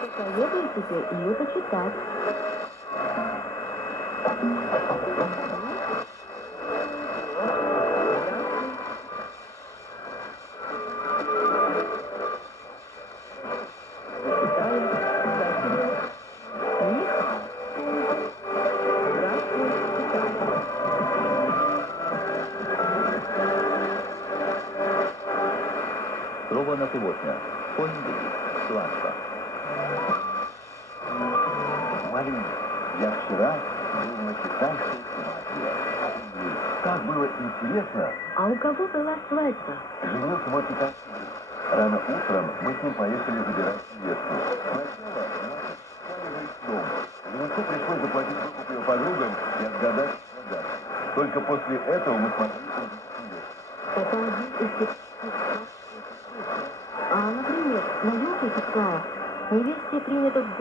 Посоветую тебе ее почитать. Почитаем. Михаил. Здравствуй, читатель. Слово на сегодня. Понедельник. Свадьба. Марина, я вчера был на китайской свадьбе. И так было интересно. А у кого была свадьба? Женился мой китайский друг. Рано утром мы с ним поехали забирать невесту. Сначала нас отпускали в их дом. Жениху пришлось заплатить выкуп ее подругам и отгадать загадку. Только после этого мы смогли увидеть невесту. Это один из тех, а, например, на юге Китая невесте принято в